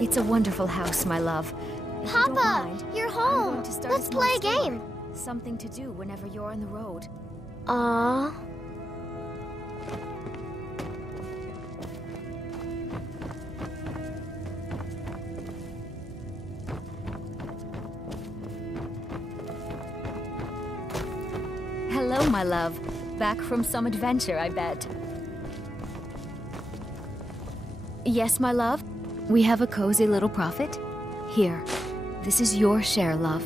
It's a wonderful house, my love. If you don't Papa, mind, you're I'm home. going to start Let's small play a store. game. Something to do whenever you're on the road. Aww. Hello, my love. Back from some adventure, I bet. Yes, my love? We have a cozy little profit? Here. This is your share, love.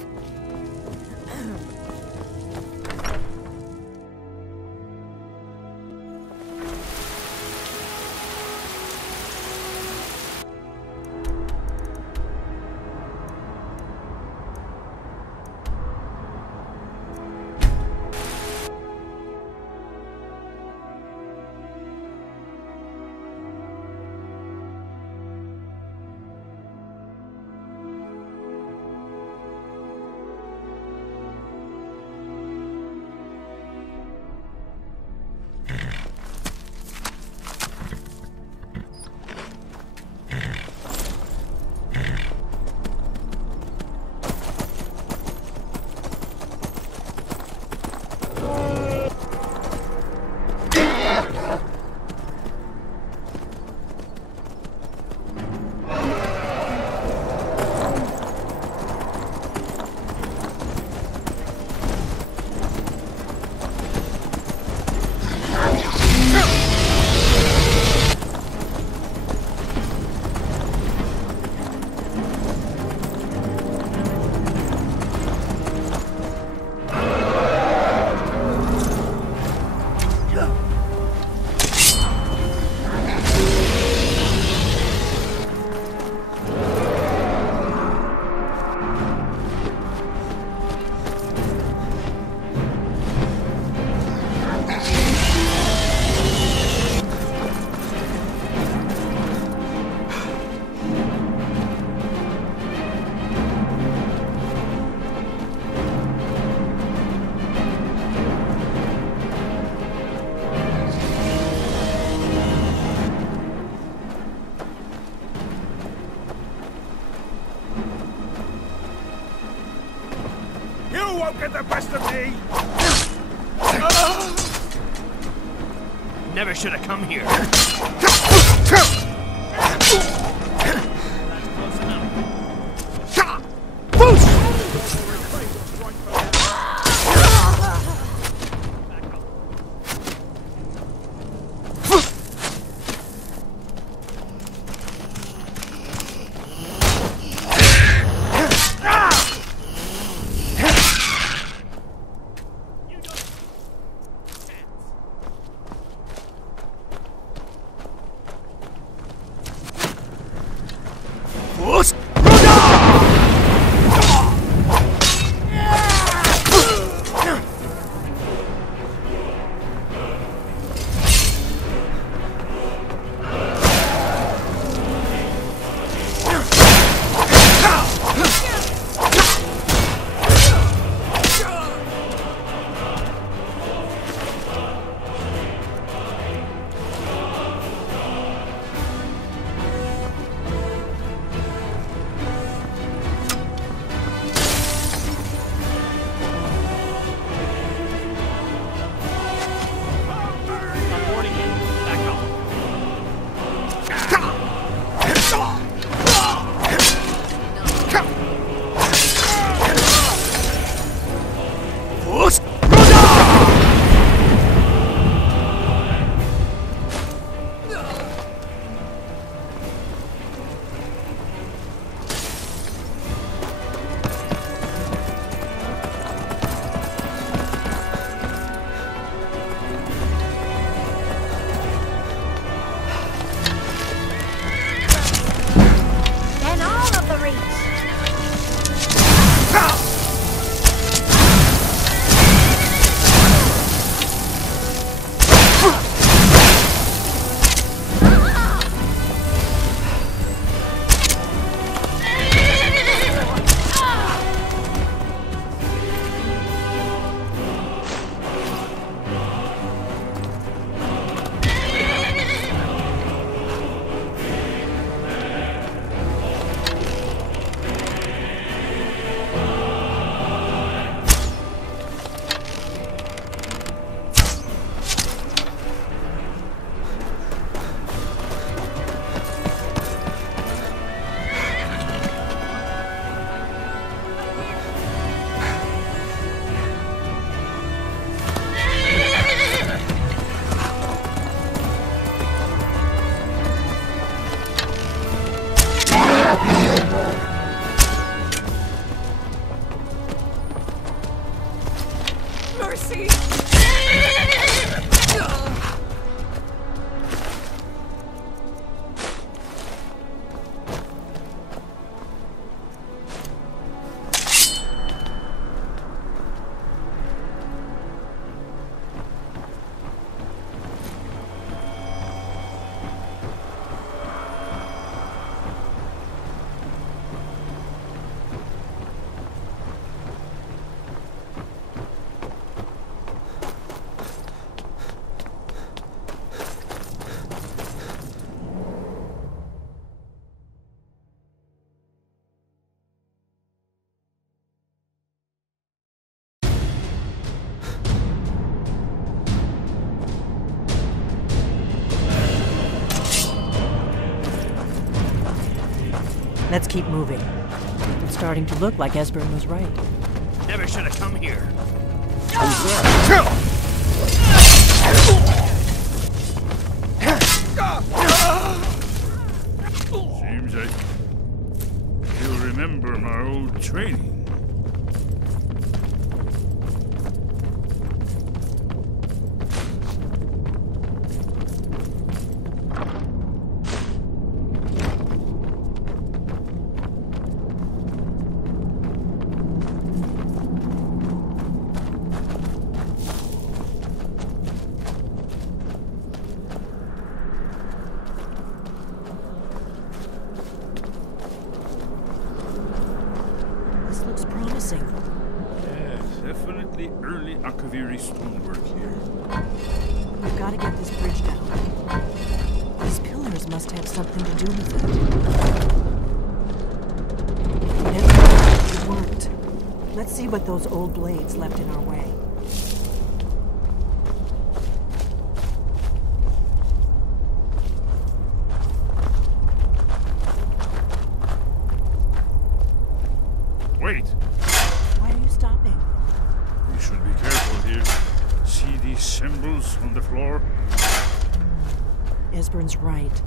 You won't get the best of me! Never should have come here. Mercy! Let's keep moving. It's starting to look like Esbern was right. Never should have come here. Seems I still remember my old training. Yes, definitely early Akaviri stonework here. We've got to get this bridge down. These pillars must have something to do with it. It worked. Let's see what those old blades left in our way. Wait! Why are you stopping? We should be careful here. See these symbols on the floor? Esbern's right.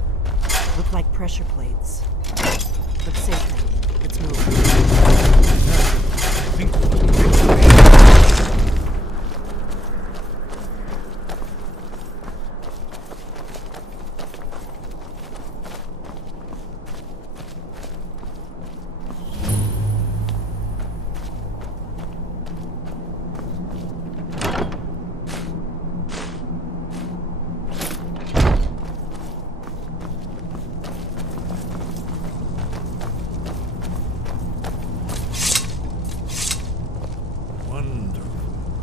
Look like pressure plates. But safe now. Let's move. I think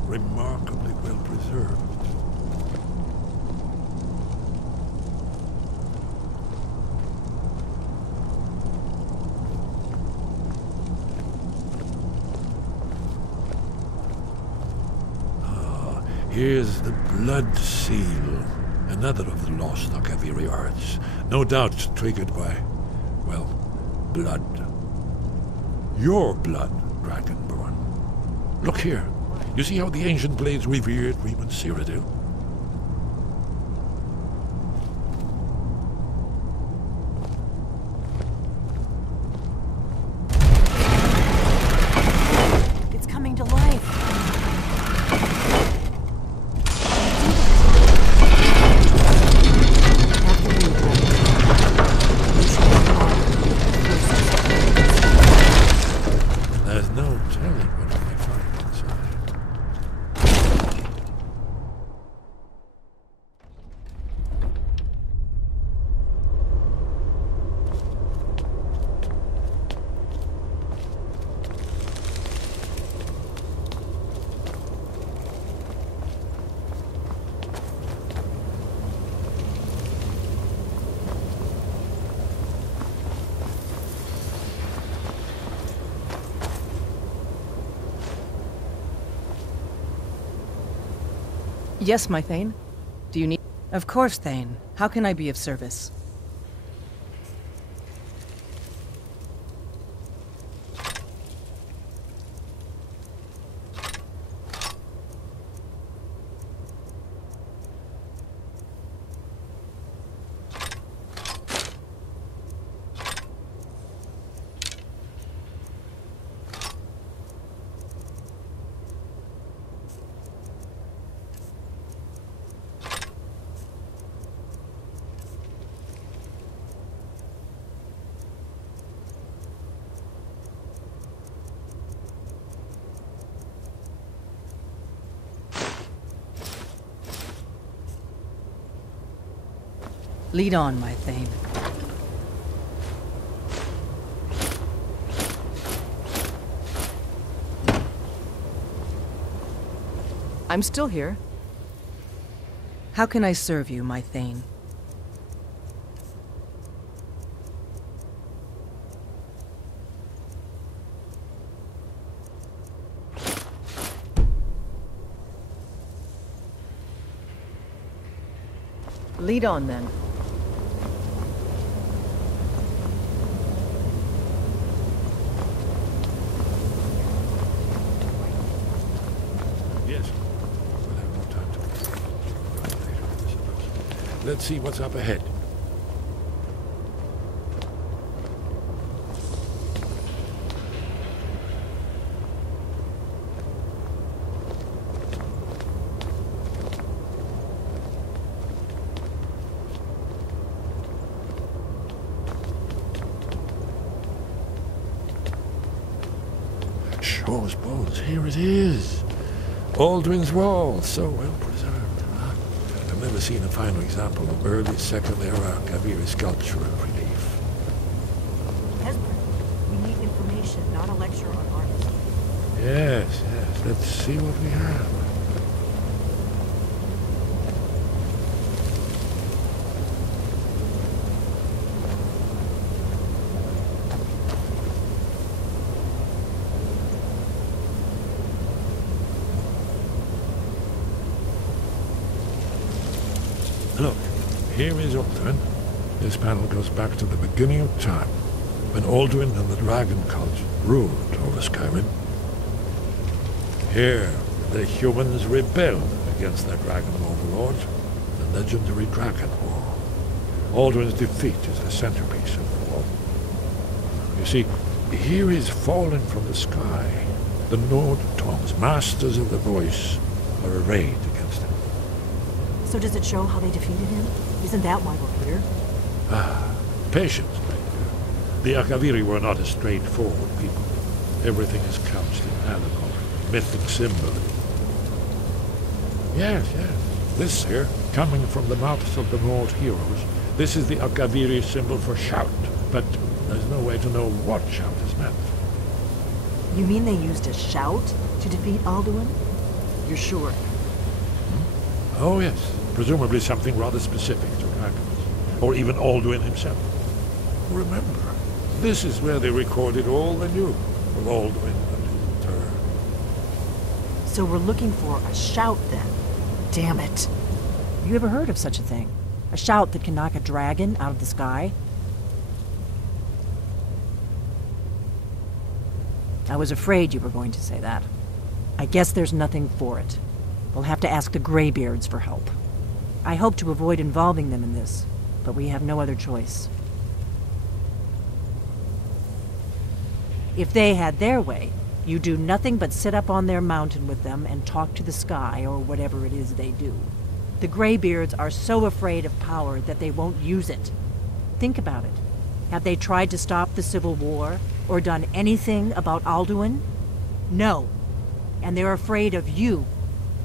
remarkably well preserved. Here's the blood seal, another of the lost Akaviri arts. No doubt triggered by, well, blood. Your blood, Dragonborn. Look here. You see how the ancient blades revered Reman Cyrodiil? It's coming to life. There's no telling what we may find inside. Yes, my Thane. Do you need... Of course, Thane. How can I be of service? Lead on, my Thane. I'm still here. How can I serve you, my Thane? Lead on, then. Yes. We'll have more time to find later, I suppose. Let's see what's up ahead. Shaw's bones, here it is. Alduin's Wall, so well preserved. I've never seen a finer example of early Second Era Kaviri sculptural relief. Hesper, we need information, not a lecture on art. Yes, yes, let's see what we have. Look, here is Alduin. This panel goes back to the beginning of time, when Alduin and the dragon cult ruled over Skyrim. Here, the humans rebelled against their dragon overlord, the legendary Dragon War. Alduin's defeat is the centerpiece of the wall. You see, here is fallen from the sky. The Nord Tongs, masters of the voice, are arrayed against him. So does it show how they defeated him? Isn't that why we're here? Patience, my dear. The Akaviri were not a straightforward people. Everything is couched in allegory, mythic symbolism. Yes, yes. This here, coming from the mouths of the Nord heroes, this is the Akaviri symbol for shout, but there's no way to know what shout is meant. You mean they used a shout to defeat Alduin? You're sure? Oh, yes. Presumably something rather specific to dragons, or even Alduin himself. Remember, this is where they recorded all they knew of Alduin and his return. So we're looking for a shout then. Damn it. You ever heard of such a thing? A shout that can knock a dragon out of the sky? I was afraid you were going to say that. I guess there's nothing for it. We'll have to ask the Greybeards for help. I hope to avoid involving them in this, but we have no other choice. If they had their way, you do nothing but sit up on their mountain with them and talk to the sky or whatever it is they do. The Greybeards are so afraid of power that they won't use it. Think about it. Have they tried to stop the Civil War or done anything about Alduin? No. And they're afraid of you,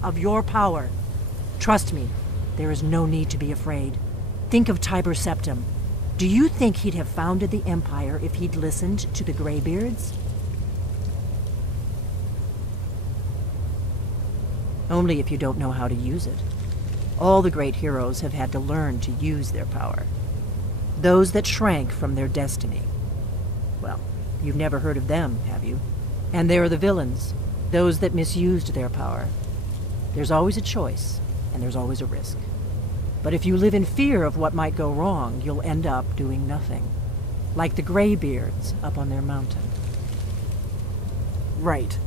of your power. Trust me, there is no need to be afraid. Think of Tiber Septim. Do you think he'd have founded the Empire if he'd listened to the Greybeards? Only if you don't know how to use it. All the great heroes have had to learn to use their power. Those that shrank from their destiny. Well, you've never heard of them, have you? And there are the villains, those that misused their power. There's always a choice, and there's always a risk. But if you live in fear of what might go wrong, you'll end up doing nothing. Like the Greybeards up on their mountain. Right.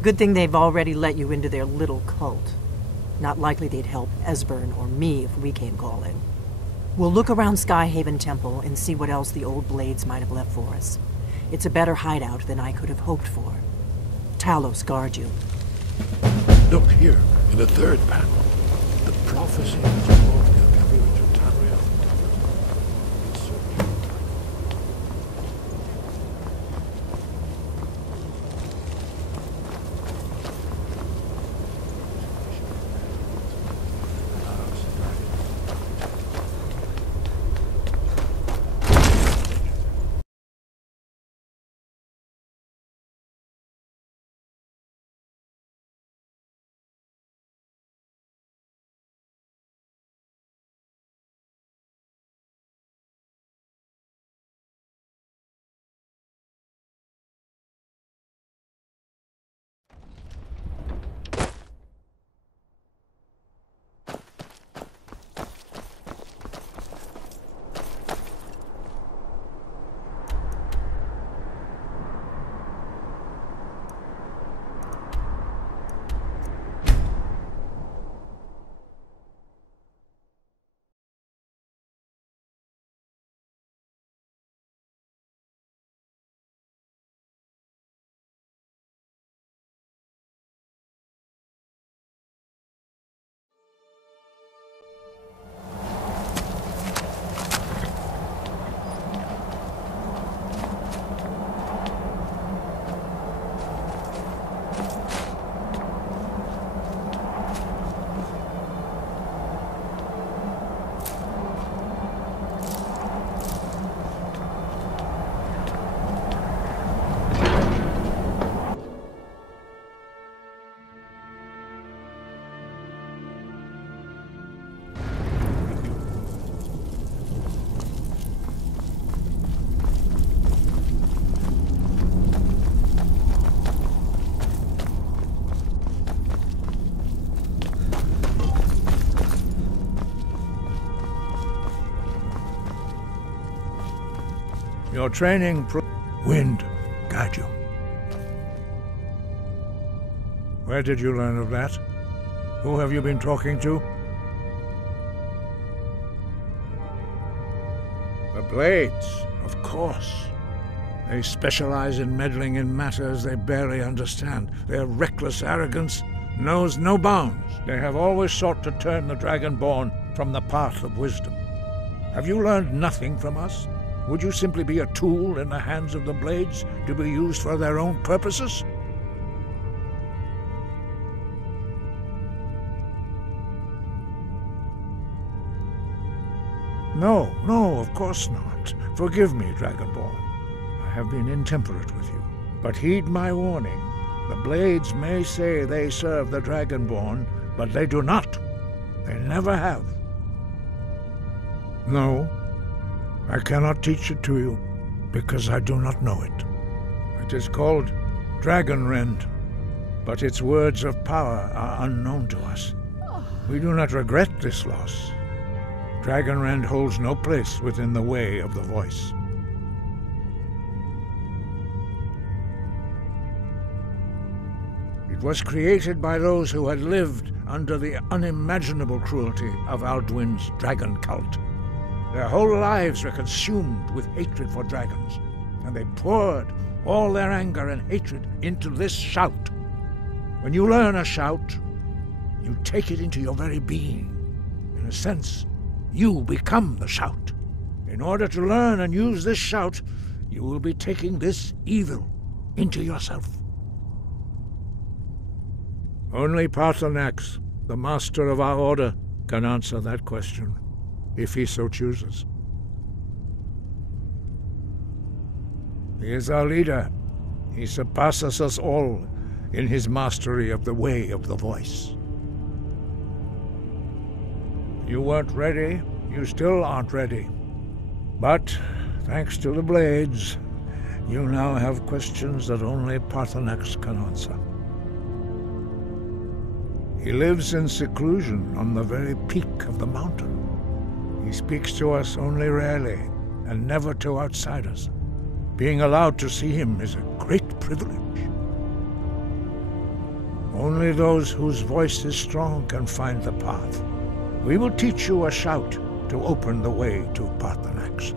Good thing they've already let you into their little cult. Not likely they'd help Esbern or me if we came calling. We'll look around Skyhaven Temple and see what else the old blades might have left for us. It's a better hideout than I could have hoped for. Talos guard you. Look here, in the third panel. The prophecy is involved in Kaviri to Tamriel. It's so true. Your training Wind, guide you. Where did you learn of that? Who have you been talking to? The Blades, of course. They specialize in meddling in matters they barely understand. Their reckless arrogance knows no bounds. They have always sought to turn the Dragonborn from the path of wisdom. Have you learned nothing from us? Would you simply be a tool in the hands of the Blades to be used for their own purposes? No, of course not. Forgive me, Dragonborn. I have been intemperate with you. But heed my warning. The Blades may say they serve the Dragonborn, but they do not. They never have. No, I cannot teach it to you, because I do not know it. It is called Dragonrend, but its words of power are unknown to us. We do not regret this loss. Dragonrend holds no place within the way of the voice. It was created by those who had lived under the unimaginable cruelty of Alduins' dragon cult. Their whole lives were consumed with hatred for dragons, and they poured all their anger and hatred into this shout. When you learn a shout, you take it into your very being. In a sense, you become the shout. In order to learn and use this shout, you will be taking this evil into yourself. Only Paarthurnax, the master of our order, can answer that question, if he so chooses. He is our leader. He surpasses us all in his mastery of the way of the voice. You weren't ready. You still aren't ready. But, thanks to the Blades, you now have questions that only Paarthurnax can answer. He lives in seclusion on the very peak of the mountain. He speaks to us only rarely, and never to outsiders. Being allowed to see him is a great privilege. Only those whose voice is strong can find the path. We will teach you a shout to open the way to Paarthurnax.